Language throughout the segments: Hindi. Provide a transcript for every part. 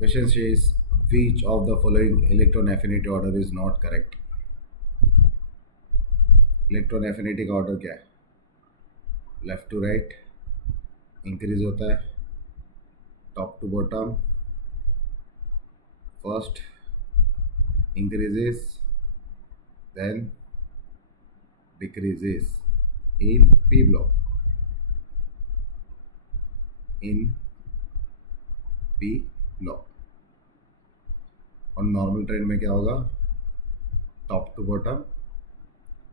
Question says which of the following electron affinity order is not correct? Electron affinity का ऑर्डर क्या है? लेफ्ट टू राइट इंक्रीज होता है, top to bottom, first increases then decreases in P block. In P block और नॉर्मल ट्रेंड में क्या होगा? टॉप टू बॉटम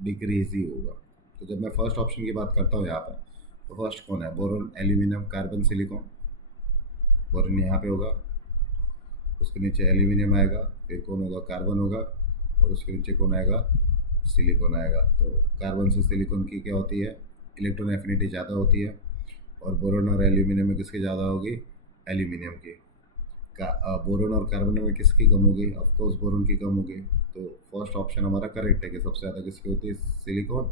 डिक्रीज ही होगा। तो जब मैं फर्स्ट ऑप्शन की बात करता हूँ यहाँ पर, तो फर्स्ट कौन है? Boron, aluminium, carbon, silicon. Boron यहाँ पे होगा, उसके नीचे एल्यूमिनियम आएगा, फिर कौन होगा? कार्बन होगा, और उसके नीचे कौन आएगा? सिलिकॉन आएगा। तो कार्बन से सिलिकॉन की क्या होती है? इलेक्ट्रॉन एफिनिटी ज़्यादा होती है। और बोरोन और एल्यूमिनियम में किसकी ज़्यादा होगी? एल्यूमिनियम की। बोरोन और कार्बन में किसकी कम होगी? ऑफकोर्स बोरोन की कम होगी। तो फर्स्ट ऑप्शन हमारा करेक्ट है कि सबसे ज़्यादा किसकी होती है? सिलिकॉन,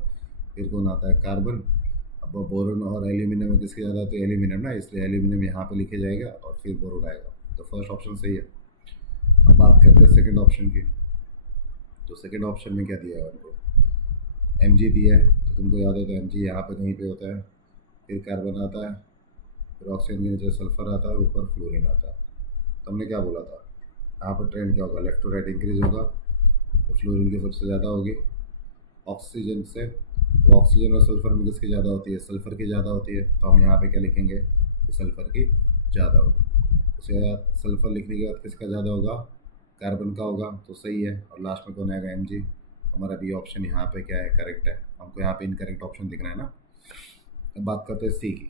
फिर कौन आता है? कार्बन। अब बोरोन और एल्यूमिनियम में किसकी ज़्यादा होती है? एल्यूमिनियम ना, इसलिए एल्यूमिनियम यहाँ पे लिखे जाएगा और फिर बोरोन आएगा। तो फर्स्ट ऑप्शन सही है। अब बात करते हैं सेकंड ऑप्शन की। तो सेकंड ऑप्शन में क्या दिया है उनको? Mg दिया है, तो तुमको याद है तो Mg यहाँ पे कहीं पे होता है, फिर कार्बन आता है, फिर ऑक्सीजन के नीचे सल्फर आता है और ऊपर फ्लोरीन आता है। तो हमने क्या बोला था? यहाँ पर ट्रेंड क्या होगा? लेफ्ट टू राइट इंक्रीज होगा, तो फ्लोरीन की सबसे ज़्यादा होगी ऑक्सीजन से। तो ऑक्सीजन और सल्फर में किसकी ज़्यादा होती है? सल्फर की ज़्यादा होती है। तो हम यहाँ पे क्या लिखेंगे कि सल्फर की ज़्यादा होगी। उसके बाद सल्फर लिखने के बाद किसका ज़्यादा होगा? कार्बन का होगा, तो सही है। और लास्ट में कौन आएगा? Mg। हमारा बी ऑप्शन यहाँ पे क्या है? करेक्ट है। हमको यहाँ पे इनकरेक्ट ऑप्शन दिख रहा है ना। अब बात करते हैं सी की।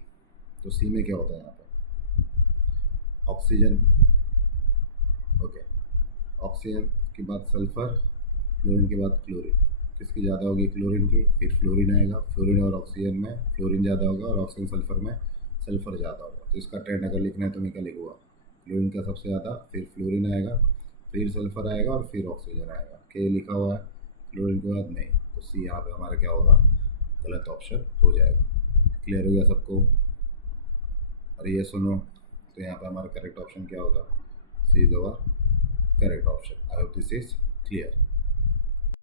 तो सी में क्या होता है? यहाँ पे ऑक्सीजन, ओके, ऑक्सीजन के बाद सल्फर, फ्लोरीन के बाद क्लोरीन। किसकी ज़्यादा होगी? क्लोरीन की। फिर फ्लोरीन आएगा, फ्लोरीन और ऑक्सीजन में फ्लोरीन ज़्यादा होगा और ऑक्सीजन सल्फर में सल्फर ज़्यादा होगा। तो इसका ट्रेंड अगर लिखना है तो मैं क्या लिखूँगा? क्लोरीन का सबसे ज़्यादा, फिर फ्लोरीन आएगा, फिर सल्फर आएगा और फिर ऑक्सीजन आएगा। क्या लिखा हुआ है? क्लोरीन के बाद नहीं। तो सी यहाँ पे हमारा क्या होगा? गलत ऑप्शन हो जाएगा। क्लियर हो गया सबको? और ये सुनो, तो यहाँ पे हमारा करेक्ट ऑप्शन क्या होगा? C is our correct option. I hope this is clear.